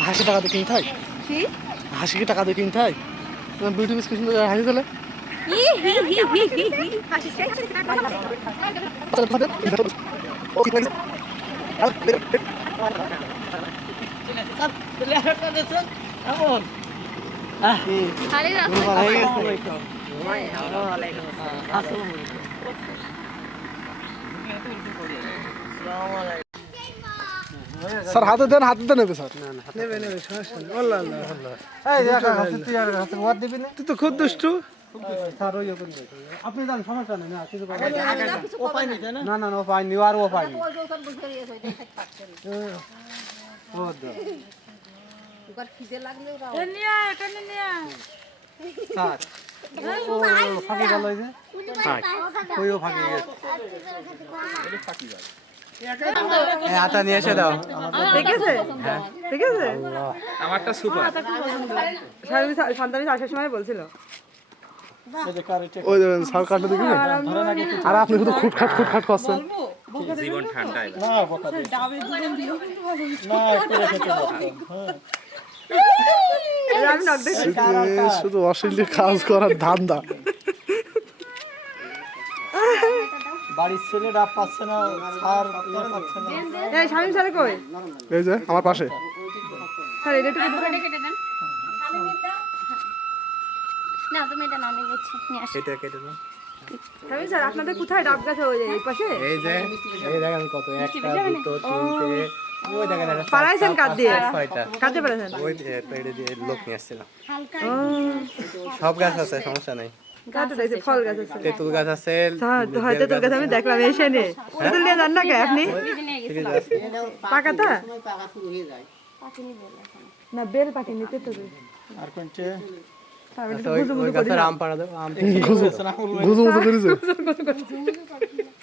হাসি টাকা দিয়ে কিনতে হয় হাসি কি টাকা দিয়ে কিনতে হয় বিউটি বিস্কুট হাসি তোলে হাসি তোলে হি হি হি হি হি হি হাসিস কে আরে স্যার হাতে দেন হাতে দেন নেবে স্যার। তুই তো খুব দুষ্টু। আপনি যান সমস্যা নেই না কিছু না না? না ও পাইনি আর ও পাইনি। আটা নিয়ে এসে দাও। দেখেছে? দেখেছে? আমারটা সুপার। শান্তানি শান্তানি আসার সময় বলছিল। ওই দেখেন আর আপনি শুধু খুটখাট খুটখাট করছেন। জীবন ঠান্ডা এবার। আমি নক শুধু অশ্লীল কাজ করার ধান্দা। বাড়ির ছেলেরা পাচ্ছে না স্যার পাচ্ছে না। এই শামিম স্যার কই? এই যে আমার পাশে। স্যার এটা একটু কেটে কেটে দেন। না তুমি এটা নামে বুঝছি নিয়ে আসি। এটা কেটে দাও। শামিম স্যার আপনাদের কোথায় ডাব গাছ ওই এই পাশে? এই যে এই দেখেন কত একটা দুটো তিনটে। ওই দেখেন একটা চারটা, পাড়াইছেন কাঠ দিয়ে পাঁচটা, ছয়টা। ওই পেড়ে দিয়ে লোক নিয়ে আসছিলাম। সব গাছ আছে সমস্যা নেই। কাটতে গাছ আছে। তেঁতুল গাছ আছে আমি দেখলাম এসে নে তেঁতুল নিয়ে যান না কে আপনি ঠিক না বেল পাকেনি তেঁতুল। আর কোনটে?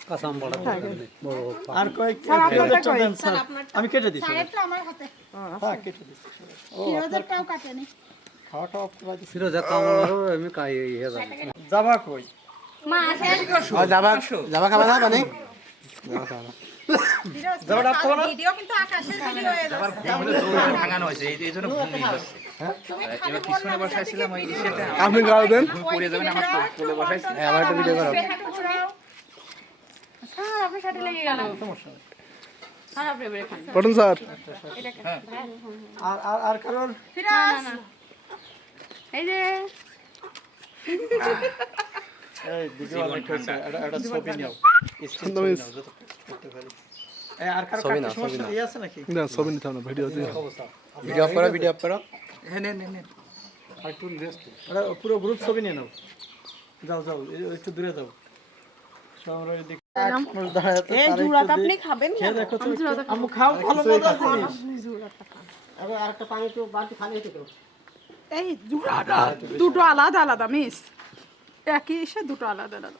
আচ্ছা, আম আপনারটা কই? কেটে দিচ্ছি যাবা। কই? যাবা যাবা খাবা না মানে? যাবাটা কোন আবার ঘুম হলে জোর করে ভাঙানো হয়েছে এই এই জন্য ঘুম মিস হচ্ছে এবার পিছনে বসাইছিলাম ওই আপনি গাল দেন পড়ে যাবেন আমার কোলে- কোলে বসাইছি। হ্যাঁ, আমার একটা ভিডিও করো। স্যার আপনার সাথে লেগে গেল। স্যার আপনি খান পটন স্যার। আর আর আর কারোর? এই যে। এই ভিডিও এটা এটা ছবি নাও। স্ক্রিন নাও যত করতে পারি। এই আর কারও কাটতে সমস্যা ইয়ে আছে নাকি? না ছবি নিতে না ভিডিও দিয়ে। ভিডিও অফ করো ভিডিও অফ করো। হ্যাঁ নেন নেন নেন এটা পুরো গ্রুপ ছবি নিয়ে নাও। যাও যাও একটু দূরে যাও। সবাই এদিকে এক মানুষ দাঁড়ায় আছে, তার একটু আপনি দে- খাবেন তো একটু। আম্মু খাও ভালো মজা জিনিস এই জুড়াটা দুটো আলাদা আলাদা মিস। একই এসে দুটো আলাদা আলাদা।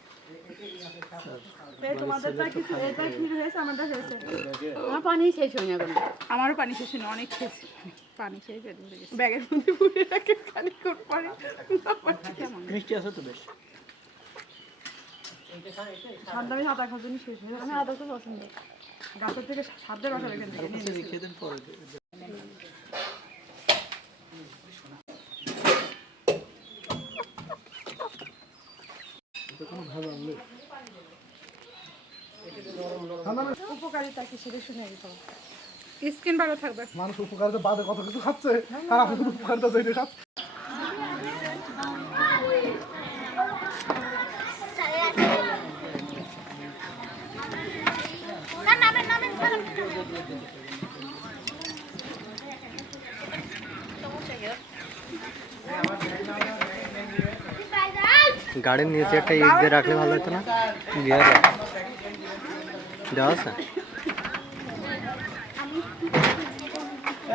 পানি শেষ হয়ে যাবে আমারও পানি শেষ হয়নি অনেক খেয়েছি পানি শেষ গেছে ব্যাগের মধ্যে পুড়ে রাখে খালি করে পারে কেমন মিষ্টি আছে তো বেশ। ঠান্ডা আমি সাদা খাওয়ার জন্য শেষ হয়ে আমি আদা তো পছন্দ। গাছের থেকে সাদ্যের বাসা এখান দেন পরে। উপকারিতা কি সেটা শুনে স্কিন ভালো থাকবে। মানুষ উপকারিতা বাদে কত কিছু খাচ্ছে। আর আপনি উপকারিতা যেটা খাচ্ছে। গাড়ির নিচে একটা ইট দিয়ে রাখলে ভালো হতো না? দিয়ে দেওয়া আছে?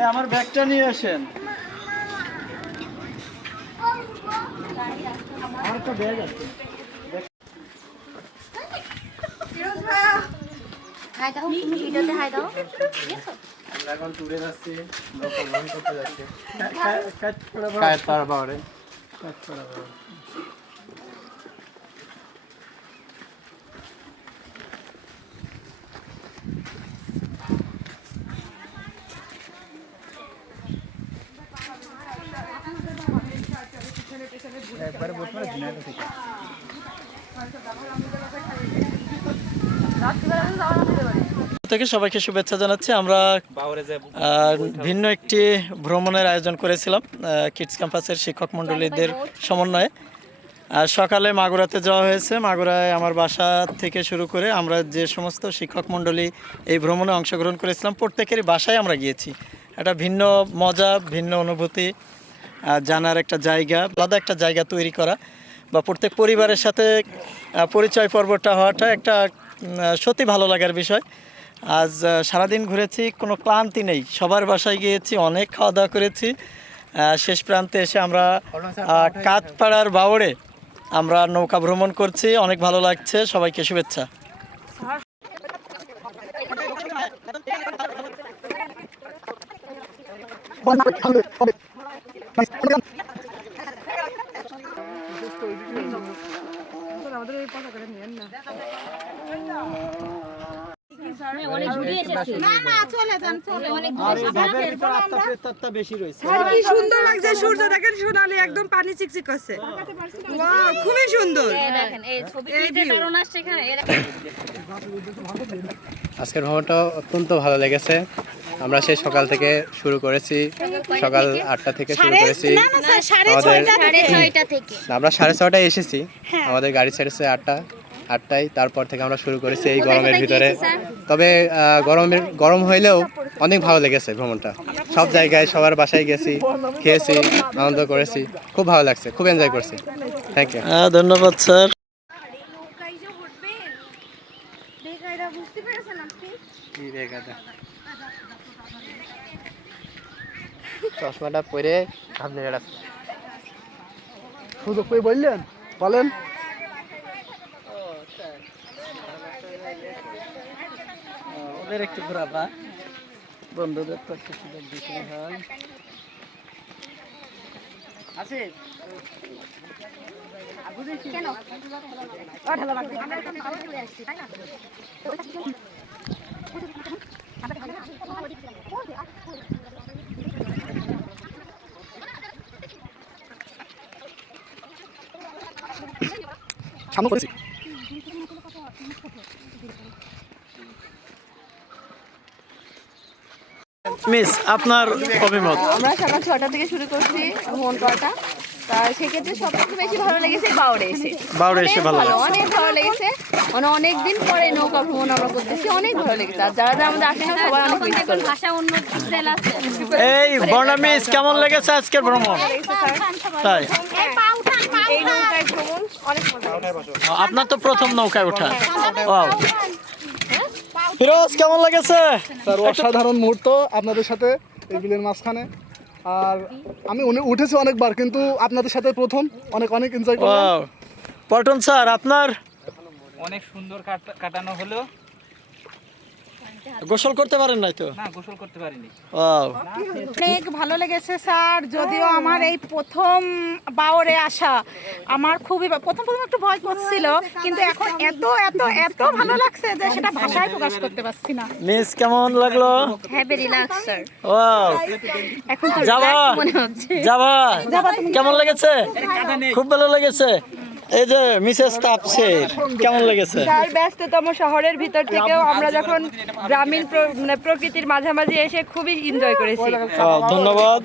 আমার ব্যাগটা নিয়ে আসেন। আমার একটা ব্যাগ আছে। হাই দাও তুমি ভিডিওতে হাই দাও। আমরা এখন ট্যুরে যাচ্ছি লোকাল ভ্রমণ করতে যাচ্ছি। কা- কাট করে দাও, কায়ের পাড়া পাহাড়ে কাট করে একবারে ঝিনাইদহ থেকে সবাইকে শুভেচ্ছা জানাচ্ছি। আমরা ভিন্ন একটি ভ্রমণের আয়োজন করেছিলাম কিডস ক্যাম্পাসের শিক্ষক মণ্ডলীদের সমন্বয়ে। আর সকালে মাগুরাতে যাওয়া হয়েছে। মাগুরায় আমার বাসা থেকে শুরু করে আমরা যে সমস্ত শিক্ষক মণ্ডলী এই ভ্রমণে অংশগ্রহণ করেছিলাম, প্রত্যেকেরই বাসায় আমরা গিয়েছি। একটা ভিন্ন মজা, ভিন্ন অনুভূতি জানার একটা জায়গা আলাদা একটা জায়গা তৈরি করা বা প্রত্যেক পরিবারের সাথে পরিচয় পর্বটা হওয়াটা একটা সত্যি ভালো লাগার বিষয়। আজ সারাদিন ঘুরেছি কোনো ক্লান্তি নেই। সবার বাসায় গিয়েছি অনেক খাওয়া দাওয়া করেছি শেষ প্রান্তে এসে আমরা আহ, কাঠপাড়ার বাওড়ে আমরা নৌকা ভ্রমণ করছি। অনেক ভালো লাগছে। সবাইকে শুভেচ্ছা অনেক ঘুরে এসেছি না না চলে যান চলে অনেক বেশি। রয়েছে। কি সুন্দর লাগছে সূর্য দেখেন সোনালি একদম পানি চিকচিক করছে Wow, খুবই সুন্দর। দেখেন এই ছবি কারণ আসছে এখানে আজকের ভ্রমণটা অত্যন্ত ভালো লেগেছে। আমরা সেই সকাল থেকে শুরু করেছি। সকাল আটটা থেকে শুরু করেছি। আমাদের আমরা সাড়ে ছটায় এসেছি। আমাদের গাড়ি ছেড়েছে আটটা। আটটায় তারপর থেকে আমরা শুরু করেছি এই গরমের ভিতরে। তবে গরমের গরম হইলেও অনেক ভালো লেগেছে ভ্রমণটা। সব জায়গায় সবার বাসায় গেছি খেয়েছি আনন্দ করেছি। খুব ভালো লাগছে খুব এনজয় করছি। থ্যাংক ইউ হ্যাঁ ধন্যবাদ স্যার। চশমাটা পরে আপনি বেড়াচ্ছেন সুযোগ পেয়ে বললেন? বলেন। ওদের একটু ঘোরাবা। বন্ধুদের তো একটু সুযোগ দিতে হয়। সামনে করেছি। মিস আপনার অভিমত? আমরা সকাল ছটা থেকে শুরু করছি ভ্রমণ করাটা। তা সেক্ষেত্রে সব থেকে বেশি ভালো লেগেছে বাউড়ে এসে। বাউড়ে এসে ভালো অনেক ভালো লেগেছে। মানে অনেক দিন পরে নৌকা ভ্রমণ আমরা করতেছি অনেক ভালো লেগেছে। আর যারা যারা আমাদের আসে না সবাই অনেক মিস করবে ভাষা অন্য এই বর্ণা মিস কেমন লেগেছে আজকের ভ্রমণ? তাই। এই নৌকায় ভ্রমণ অনেক মজা আপনার তো প্রথম নৌকায় ওঠা। ওয়াও। ফিরোজ কেমন লাগেছে? স্যার অসাধারণ মুহূর্ত আপনাদের সাথে এই বিলের মাঝখানে। আর আমি উনি- উঠেছি অনেকবার কিন্তু আপনাদের সাথে প্রথম। অনেক অনেক এনজয় করলাম। পল্টন স্যার আপনার? অনেক সুন্দর কাটানো হলো। গোসল করতে পারেন নাই তো? না গোসল করতে পারিনি। অনেক ভালো লেগেছে স্যার যদিও আমার এই প্রথম বাওরে আসা আমার খুবই প্রথম প্রথম একটু ভয় করছিল কিন্তু এখন এত এত এত ভালো লাগছে যে সেটা ভাষায় প্রকাশ করতে পারছি না। মিস কেমন লাগল? Happy relax sir wow. এখন তো যাবা? যাবা? কেমন লেগেছে? খুব ভালো লেগেছে। এই যে মিসেস তাপসের কেমন লেগেছে? স্যার ব্যস্ততম শহরের ভিতর থেকেও আমরা যখন গ্রামীণ মানে প্রকৃতির মাঝামাঝি এসে খুবই এনজয় করেছি। ধন্যবাদ।